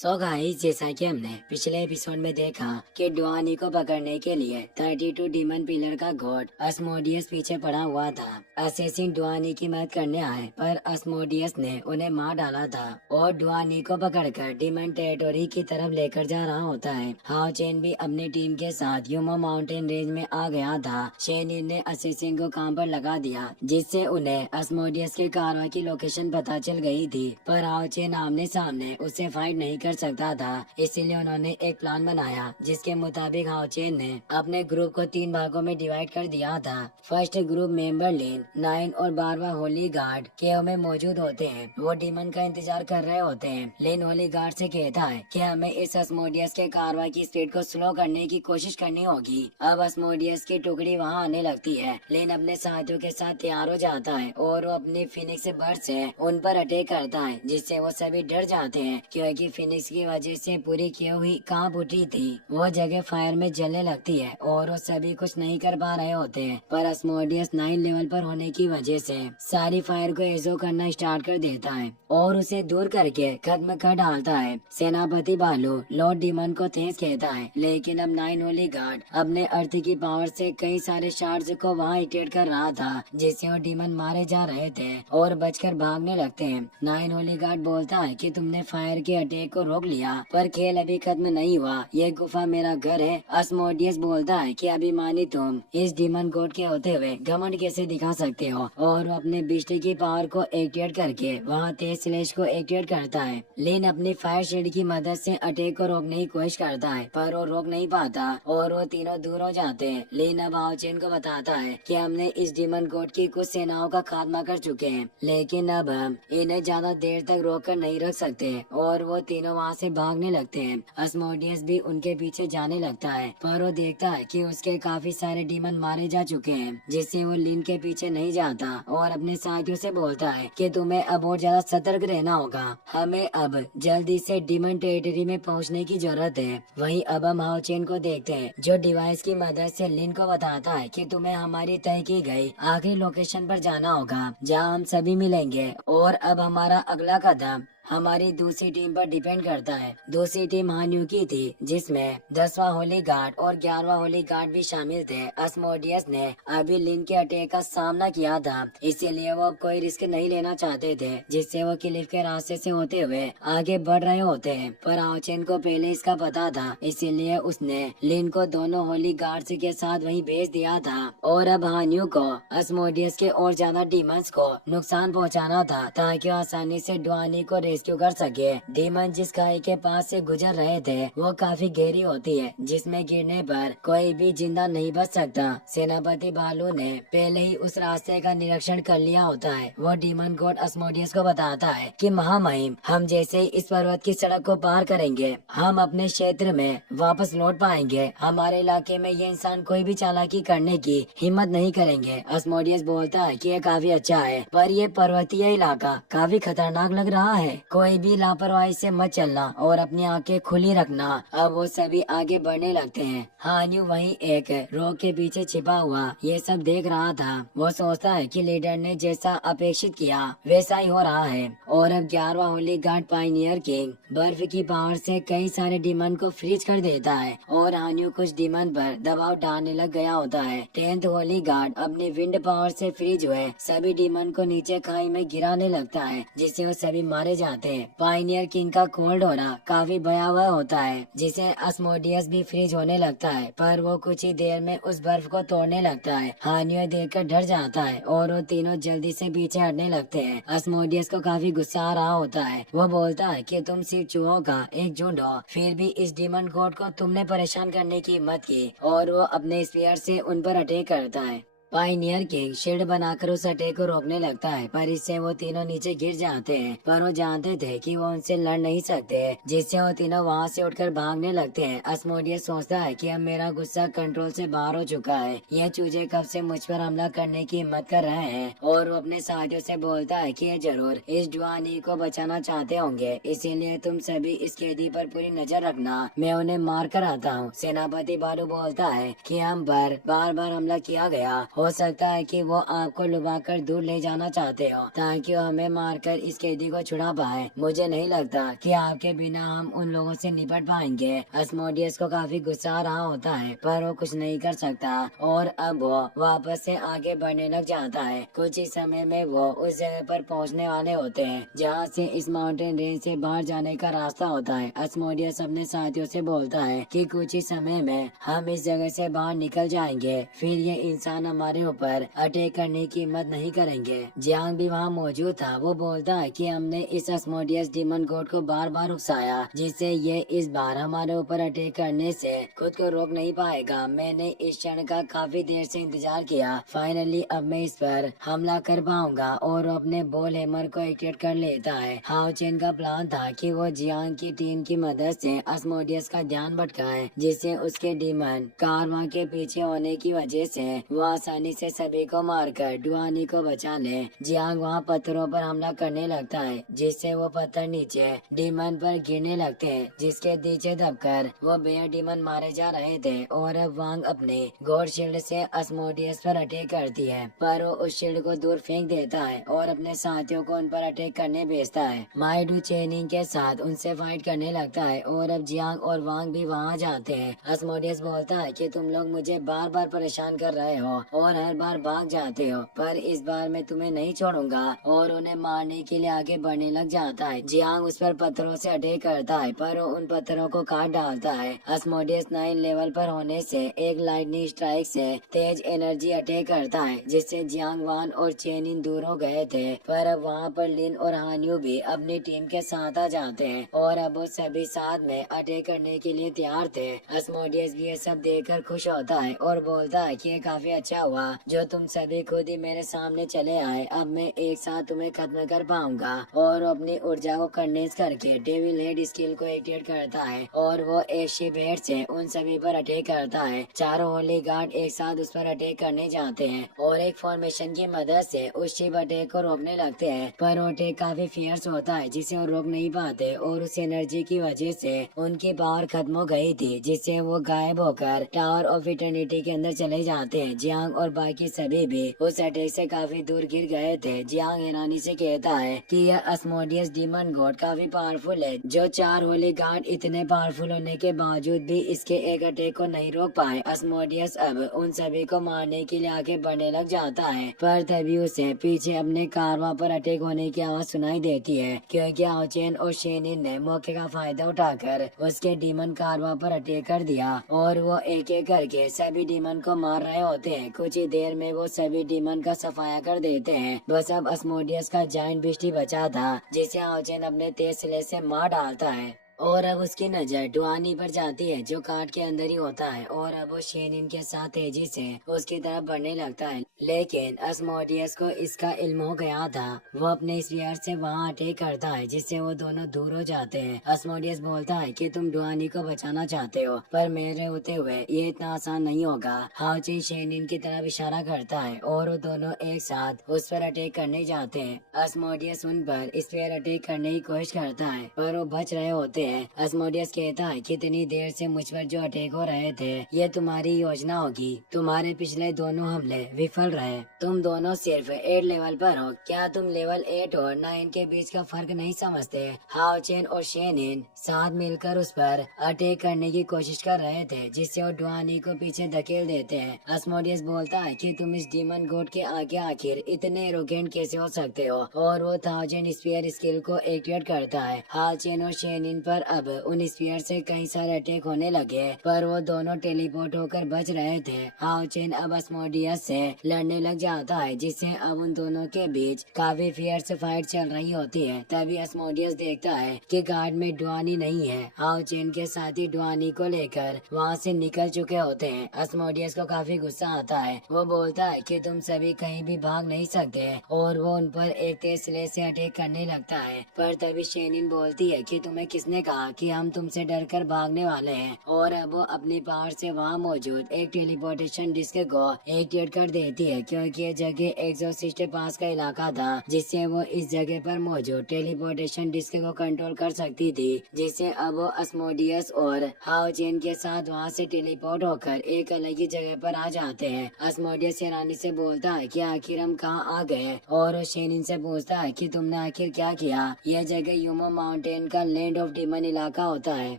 So guys, जैसा कि हमने पिछले एपिसोड में देखा कि डुआनी को पकड़ने के लिए 32 डीमन पिलर का गॉड अस्मोडियस पीछे पड़ा हुआ था। असेसिन डुआनी की मदद करने आए, पर अस्मोडियस ने उन्हें मार डाला था और डुआनी को पकड़कर डीमन टेरिटोरी की तरफ लेकर जा रहा होता है। हाओ चेन भी अपनी टीम के साथ यूमो माउंटेन रेंज में आ गया था। शेनिन ने असेसिन को काम पर लगा दिया, जिससे उन्हें अस्मोडियस के कारवा की लोकेशन पता चल गई थी, पर हाओ चेन आमने सामने उससे फाइट नहीं कर सकता था। इसीलिए उन्होंने एक प्लान बनाया, जिसके मुताबिक हाओ चेन ने अपने ग्रुप को 3 भागों में डिवाइड कर दिया था। फर्स्ट ग्रुप मेंबर लिन, 9 और 12वां होली गार्ड केव में मौजूद होते हैं। वो डीमन का इंतजार कर रहे होते हैं। लिन होली गार्ड से कहता है कि हमें इस अस्मोडियस के कारवा की स्पीड को स्लो करने की कोशिश करनी होगी। अब अस्मोडियस की टुकड़ी वहाँ आने लगती है। लिन अपने साथियों के साथ तैयार हो जाता है और वो अपनी फिनिक्स बर्ड से उन पर अटैक करता है, जिससे वो सभी डर जाते हैं, क्योंकि फिनिक्स की वजह से पूरी केव हुई कांप उठी थी। वो जगह फायर में जलने लगती है और वो सभी कुछ नहीं कर पा रहे होते हैं, पर अस्मोडियस 9 लेवल पर होने की वजह से सारी फायर को एजो करना स्टार्ट कर देता है और उसे दूर करके खत्म कर डालता है। सेनापति बालू लॉर्ड डीमन को तेज कहता है, लेकिन अब 9 होली गार्ड अपने अर्थ की पावर से कई सारे शार्ड्स को वहाँ हिट कर रहा था, जिससे वो डीमन मारे जा रहे थे और बचकर भागने लगते हैं। 9 होली गार्ड बोलता है कि तुमने फायर के अटैक को रोक लिया, पर खेल अभी खत्म नहीं हुआ। ये गुफा मेरा घर है। अस्मोडियस बोलता है कि अभिमानी तुम इस डीमन गॉड के होते हुए घमंड कैसे दिखा सकते हो, और वो अपने बिजली की पावर को एक्टिवेट करके वहाँ तेज स्लैश को एक्टिवेट करता है। लिन अपनी फायर शील्ड की मदद से अटैक को रोकने की कोशिश करता है, पर वो रोक नहीं पाता और वो तीनों दूर हो जाते हैं। लिन अब हाओ चेन को बताता है कि हमने इस डीमन गॉड की कुछ सेनाओं का खात्मा कर चुके हैं, लेकिन अब हम इन्हें ज्यादा देर तक रोक कर नहीं रख सकते, और वो तीनों वहाँ से भागने लगते हैं। अस्मोडियस भी उनके पीछे जाने लगता है, पर वो देखता है कि उसके काफी सारे डीमन मारे जा चुके हैं, जिससे वो लिन के पीछे नहीं जाता और अपने साथियों से बोलता है कि तुम्हें अब और ज्यादा सतर्क रहना होगा। हमें अब जल्दी से डीमन टेरिटरी में पहुंचने की जरूरत है। वहीं अब हम हाओ चेन को देखते हैं, जो डिवाइस की मदद से लिन को बताता है कि तुम्हें हमारी तय की गई आखिरी लोकेशन पर जाना होगा, जहां हम सभी मिलेंगे। और अब हमारा अगला कदम हमारी दूसरी टीम पर डिपेंड करता है। दूसरी टीम हान्यू की थी, जिसमें 10वां होली गार्ड और 11वां होली गार्ड भी शामिल थे। अस्मोडियस ने अभी लिन के अटैक का सामना किया था, इसीलिए वो अब कोई रिस्क नहीं लेना चाहते थे, जिससे वो क्लिफ के रास्ते से होते हुए आगे बढ़ रहे होते हैं। पर हाओ चेन को पहले इसका पता था, इसीलिए उसने लिन को दोनों होली गार्ड्स के साथ वहीं भेज दिया था। और अब हान्यू को अस्मोडियस के और ज्यादा डीमंस को नुकसान पहुँचाना था, ताकि आसानी से डुआनी को रेस्क्यू कर सके। डीमन जिस खाई के पास से गुजर रहे थे वो काफी गहरी होती है, जिसमें गिरने पर कोई भी जिंदा नहीं बच सकता। सेनापति बालू ने पहले ही उस रास्ते का निरीक्षण कर लिया होता है। वो डीमन गॉड अस्मोडियस को बताता है कि महामहिम, हम जैसे ही इस पर्वत की सड़क को पार करेंगे, हम अपने क्षेत्र में वापस लौट पाएंगे। हमारे इलाके में ये इंसान कोई भी चालाकी करने की हिम्मत नहीं करेंगे। अस्मोडियस बोलता है कि ये काफी अच्छा है, पर ये पर्वतीय इलाका काफी खतरनाक लग रहा है। कोई भी लापरवाही से मत चलना और अपनी आंखें खुली रखना। अब वो सभी आगे बढ़ने लगते हैं। हान्यू वहीं एक रॉक के पीछे छिपा हुआ ये सब देख रहा था। वो सोचता है कि लीडर ने जैसा अपेक्षित किया वैसा ही हो रहा है। और अब 11वां होली गार्ड पायनियर किंग बर्फ की पावर से कई सारे डीमन को फ्रीज कर देता है, और हान्यू कुछ डीमन पर दबाव डालने लग गया होता है। 10th होली गार्ड अपनी विंड पावर से फ्रीज हुए सभी डीमन को नीचे खाई में गिराने लगता है, जिससे वो सभी मारे जाते हैं। पायनियर किंग का कोल्ड होना काफी भयावह होता है, जिसे अस्मोडियस भी फ्रीज होने लगता है, पर वो कुछ ही देर में उस बर्फ को तोड़ने लगता है। हान्यू देखकर डर जाता है और वो तीनों जल्दी से पीछे हटने लगते हैं। अस्मोडियस को काफी गुस्सा आ रहा होता है। वो बोलता है कि तुम सिर्फ चूहों का एक झुंड हो, फिर भी इस डीमन गॉड को तुमने परेशान करने की हिम्मत की, और वो अपने स्पीयर से उन पर अटैक करता है। पायनियर किंग शील्ड बनाकर उस अटैक को रोकने लगता है, पर इससे वो तीनों नीचे गिर जाते हैं। पर वो जानते थे कि वो उनसे लड़ नहीं सकते, जिससे वो तीनों वहाँ से उठकर भागने लगते हैं। अस्मोडियस सोचता है कि अब मेरा गुस्सा कंट्रोल से बाहर हो चुका है। यह चूजे कब से मुझ पर हमला करने की हिम्मत कर रहे हैं, और वो अपने साथियों से बोलता है कि ये जरूर इस डुआनी को बचाना चाहते होंगे, इसीलिए तुम सभी इस कैदी पर पूरी नजर रखना, मैं उन्हें मार कर आता हूँ। सेनापति बालू बोलता है कि हम पर बार बार हमला किया गया हो सकता है कि वो आपको लुभाकर दूर ले जाना चाहते हो ताकि वो हमें मारकर इस कैदी को छुड़ा पाए। मुझे नहीं लगता कि आपके बिना हम उन लोगों से निपट पाएंगे। अस्मोडियस को काफी गुस्सा आ रहा होता है पर वो कुछ नहीं कर सकता और अब वो वापस से आगे बढ़ने लग जाता है। कुछ ही समय में वो उस जगह पर पहुंचने वाले होते हैं जहां से इस माउंटेन रेंज से बाहर जाने का रास्ता होता है। अस्मोडियस अपने साथियों से बोलता है कि कुछ ही समय में हम इस जगह से बाहर निकल जाएंगे, फिर ये इंसान हमारे ऊपर अटैक करने की हिम्मत नहीं करेंगे। जियांग भी वहाँ मौजूद था। वो बोलता है कि हमने इस अस्मोडियस डीमन गॉड को बार बार उकसाया जिससे ये इस बार हमारे ऊपर अटैक करने से खुद को रोक नहीं पाएगा। मैंने इस क्षण का काफी देर से इंतजार किया। फाइनली अब मैं इस पर हमला कर पाऊंगा और वो अपने बॉल हैमर को एक्टिवेट कर लेता है। हाओ चेन का प्लान था कि वो जियांग की टीम की मदद से अस्मोडियस का ध्यान भटकाए जिससे उसके डीमन कारवां के पीछे होने की वजह से वो आसानी से सभी को मारकर डुआनी को बचा ले। जियांग वहाँ पत्थरों पर हमला करने लगता है जिससे वो पत्थर नीचे डीमन पर गिरने लगते हैं जिसके नीचे दबकर वो बेयर डीमन मारे जा रहे थे और अब वांग अपने गॉड शील्ड से अस्मोडियस पर अटैक करती है पर वो उस शील्ड को दूर फेंक देता है और अपने साथियों को उन पर अटैक करने भेजता है। माइडू चेनिंग के साथ उनसे फाइट करने लगता है और अब जियांग और वांग भी वहाँ जाते हैं। अस्मोडियस बोलता है कि तुम लोग मुझे बार बार परेशान कर रहे हो और हर बार भाग जाते हो पर इस बार मैं तुम्हें नहीं छोड़ूंगा और उन्हें मारने के लिए आगे बढ़ने लग जाता है। जियांग उस पर पत्थरों से अटैक करता है पर वो उन पत्थरों को काट डालता है। अस्मोडियस 9 लेवल पर होने से एक लाइटनिंग स्ट्राइक से तेज एनर्जी अटैक करता है जिससे जियांग वान और चेनिन दूर हो गए थे पर अब वहाँ पर लिन और हान्यू भी अपनी टीम के साथ आ जाते हैं और अब वो सभी साथ में अटैक करने के लिए तैयार थे। अस्मोडियस भी ये सब देखकर खुश होता है और बोलता है कि ये काफी अच्छा हुआ जो तुम सभी खुद ही मेरे सामने चले आए। अब मैं एक साथ तुम्हें खत्म कर पाऊंगा और अपनी ऊर्जा को कंडेंस करके डेविल हेड स्किल को एक्टिवेट करता है और वो एक शिप हेड से उन सभी पर अटैक करता है। चारों होली गार्ड एक साथ उस पर अटैक करने जाते हैं और एक फॉर्मेशन की मदद से उस शिप अटैक को रोकने लगते हैं पर वो अटैक काफी फियर्स होता है जिसे वो रोक नहीं पाते और उस एनर्जी की वजह से उनकी पावर खत्म हो गई थी जिससे वो गायब होकर टावर ऑफ इटर्निटी के अंदर चले जाते हैं। जियांग और बाकी सभी भी उस अटैक से काफी दूर गिर गए थे। जियांग हैरानी से कहता है कि यह अस्मोडियस डीमन गॉड काफी पावरफुल है जो 4 होली गार्ड इतने पावरफुल होने के बावजूद भी इसके एक अटैक को नहीं रोक पाए। अस्मोडियस अब उन सभी को मारने के लिए आगे बढ़ने लग जाता है पर तभी उसे पीछे अपने कारवां पर अटैक होने की आवाज सुनाई देती है क्योंकि आओचेन और शेनिन ने मौके का फायदा उठाकर उसके डीमन कारवां पर अटैक कर दिया और वो एक एक करके सभी डीमन को मार रहे होते हैं। कुछ ही देर में वो सभी डीमन का सफाया कर देते हैं। बस अब अस्मोडियस का जायंट बीस्ट ही बचा था जिसे आओचेन अपने तेज सिले से मार डालता है और अब उसकी नजर डुआनी पर जाती है जो काट के अंदर ही होता है और अब वो शेनिन के साथ तेजी से उसकी तरफ बढ़ने लगता है लेकिन अस्मोडियस को इसका इल्म हो गया था। वो अपने स्पीयर से वहाँ अटैक करता है जिससे वो दोनों दूर हो जाते हैं। अस्मोडियस बोलता है कि तुम डुआनी को बचाना चाहते हो पर मेरे होते हुए ये इतना आसान नहीं होगा। हाउचिन शेनिन की तरफ इशारा करता है और वो दोनों एक साथ उस पर अटैक करने जाते हैं। अस्मोडियस उन पर स्पीयर अटैक करने की कोशिश करता है पर वो बच रहे होते हैं। अस्मोडियस कहता है कितनी देर से मुझ पर जो अटैक हो रहे थे ये तुम्हारी योजना होगी। तुम्हारे पिछले दोनों हमले विफल रहे। तुम दोनों सिर्फ 8 लेवल पर हो। क्या तुम लेवल 8 और 9 के बीच का फर्क नहीं समझते? हाओ चेन और शेनिन साथ मिलकर उस पर अटैक करने की कोशिश कर रहे थे जिससे वो डुआनी को पीछे धकेल देते हैं। अस्मोडियस बोलता है कि तुम इस डीमन गॉड के आगे आखिर इतने एरोगेंट कैसे हो सकते हो और वो 1000 स्पीयर स्किल को एक्टिवेट करता है। हाओ चेन और शेनिन पर अब उन स्पीयर से कई सारे अटैक होने लगे पर वो दोनों टेलीपोर्ट होकर बच रहे थे। हाओ चेन अब अस्मोडियस से लड़ने लग जाता है जिससे अब उन दोनों के बीच काफी फियर्स फाइट चल रही होती है। तभी अस्मोडियस देखता है कि गार्ड में डुआनी नहीं है। हाओ चेन के साथी डुआनी को लेकर वहाँ से निकल चुके होते हैं। अस्मोडियस को काफी गुस्सा आता है। वो बोलता है कि तुम सभी कहीं भी भाग नहीं सकते और वो उन पर एक तेज स्लेट से अटैक करने लगता है पर तभी शेनिन बोलती है कि तुम्हें किसने कहा कि हम तुमसे डरकर भागने वाले हैं, और अब वो अपनी पावर से वहाँ मौजूद एक टेलीपोर्टेशन डिस्क को एक्टिवेट कर देती है, क्योंकि ये जगह एग्जॉसिस्ट के पास का इलाका था, जिससे वो इस जगह पर मौजूद टेलीपोर्टेशन डिस्क को कंट्रोल कर सकती थी, जिससे अब वो अस्मोडियस और हाओ चेन के साथ वहाँ से टेलीपोर्ट होकर एक अलग ही जगह पर आ जाते हैं। अस्मोडियस हैरानी से बोलता है कि आखिर हम कहाँ आ गए, और शेनिन से पूछता है कि तुमने आखिर क्या किया। यह जगह यूमो माउंटेन का लैंड ऑफ डीमन इलाका होता है।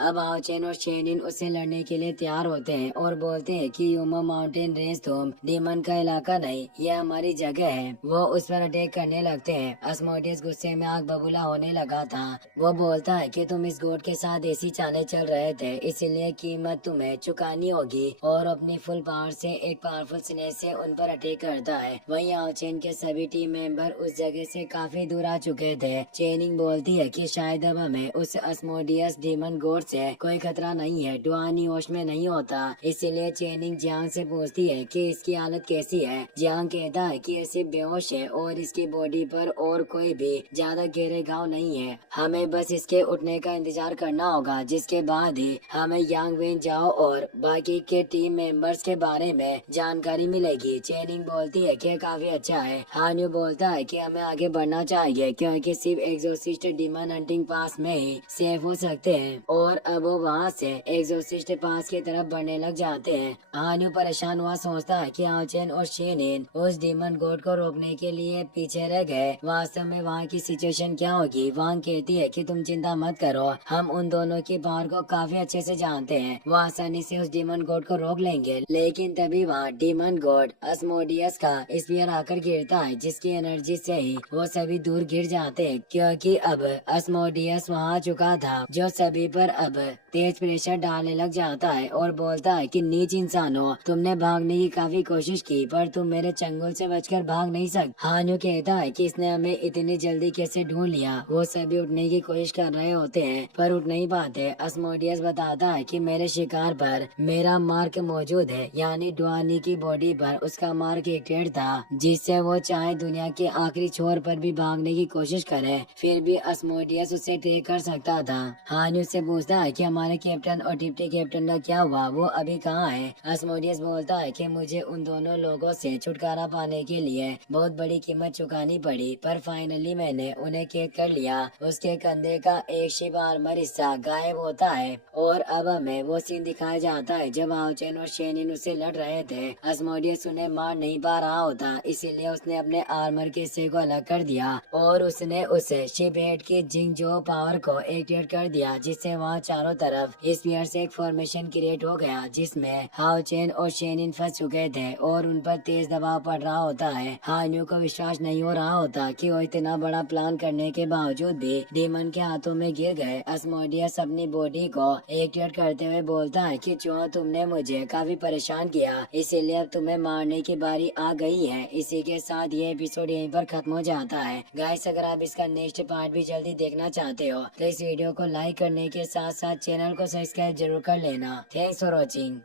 अब हाओ चेन और शेनिन उससे लड़ने के लिए तैयार होते हैं और बोलते हैं कि यूमो माउंटेन रेंज तुम डीमन का इलाका नहीं, यह हमारी जगह है। वो उस पर अटैक करने लगते हैं। अस्मोडियस गुस्से में आग बबूला होने लगा था। वो बोलता है कि तुम इस गोट के साथ ऐसी चालें चल रहे थे, इसीलिए कीमत तुम्हें चुकानी होगी, और अपनी फुल पावर से एक पावरफुल स्नेच से उन पर अटैक करता है। वहीं हाओ चेन के सभी टीम मेंबर उस जगह से काफी दूर आ चुके थे। चेनिंग बोलती है कि शायद अब हमें उस अस्मोडियस डीमन गोट से कोई खतरा नहीं है, डुआनी होश में नहीं होता। इसीलिए चेनिंग जियांग से पूछती है कि इसकी हालत कैसी है। जियांग कहता है कि ये सिर्फ बेहोश है और इसकी बॉडी पर और कोई भी ज्यादा गहरे घाव नहीं है, हमें बस इसके उठने का इंतजार करना होगा, जिसके बाद ही हमें यांग वेन जाओ और बाकी के टीम मेंबर्स के बारे में जानकारी मिलेगी। चेनिंग बोलती है कि काफी अच्छा है। हान्यू बोलता है कि हमें आगे बढ़ना चाहिए, क्योंकि सिर्फ एग्जॉसिस्ट डीमन हंटिंग पास में ही सेफ हो सकते हैं, और अब वो वहाँ से एग्जॉसिस्ट पास की तरफ बढ़ने लग जाते हैं। हान्यू परेशान हुआ सोचता है कि हाओ चेन और शेनिन उस डीमन गोड को रोकने के लिए पीछे रह गए। वास्तव में वहाँ की सिचुएशन क्या होगी। वांग कहती है कि तुम चिंता मत करो, हम उन दोनों की पावर को काफी अच्छे से जानते हैं, वो आसानी से उस डीमन गोड को रोक लेंगे। लेकिन तभी वहाँ डीमन गोड अस्मोडियस का स्पीयर आकर गिरता है, जिसकी एनर्जी से ही वो सभी दूर गिर जाते हैं, क्योंकि अब अस्मोडियस वहाँ आ चुका था, जो सभी पर अब तेज प्रेशर डालने लग जाता है और बोलता है कि नीच इंसानों, तुमने भागने की काफी कोशिश की, पर तुम मेरे चंगुल से बचकर भाग नहीं सकते। हान्यू कहता है कि इसने हमें इतनी जल्दी कैसे ढूंढ लिया। वो सभी उठने की कोशिश कर रहे होते हैं पर उठ नहीं पाते। अस्मोडियस बताता है कि मेरे शिकार पर मेरा मार्क मौजूद है, यानी डुआनी की बॉडी पर उसका मार्क एक्टिवेट था, जिससे वो चाहे दुनिया के आखिरी छोर पर भी भागने की कोशिश करे, फिर भी अस्मोडियस उसे ट्रैक कर सकता था। हान्यू से पूछता है कि हमारे कैप्टन और डिप्टी कैप्टन का क्या हुआ, वो अभी कहाँ है। अस्मोडियस बोलता है कि मुझे उन दोनों लोगों से छुटकारा पाने के लिए बहुत बड़ी कीमत चुकानी पड़ी, पर फाइनली मैंने उन्हें कैद कर लिया। उसके कंधे का एक शिप आर्मर हिस्सा गायब होता है, और अब हमें वो सीन दिखाया जाता है जब हाओ चेन और शेनिन उससे लड़ रहे थे। अस्मोडियस उन्हें मार नहीं पा रहा होता, इसीलिए उसने अपने आर्मर के हिस्से को अलग कर दिया, और उसने उस शिप हेड की जिंगजो पावर को एक्टिवेट कर दिया, जिससे वहाँ चारों तरफ स्फीयर से एक फॉर्मेशन क्रिएट हो गया, जिसमें हाओ चेन और शेनिन फंस चुके थे और उन पर तेज दबाव पड़ रहा होता है। हान्यू को विश्वास नहीं हो रहा होता कि वो इतना बड़ा प्लान करने के बावजूद भी डीमन के हाथों में गिर गए। अस्मोडियस अपनी बॉडी को एक्टिवेट करते हुए बोलता है कि चूहा, तुमने मुझे काफी परेशान किया, इसीलिए अब तुम्हें मारने की बारी आ गई है। इसी के साथ ये एपिसोड यहीं पर खत्म हो जाता है। गाइस, अगर आप इसका नेक्स्ट पार्ट भी जल्दी देखना चाहते हो तो इस वीडियो को लाइक करने के साथ साथ चैनल को सब्सक्राइब जरूर कर लेना। Thanks for watching.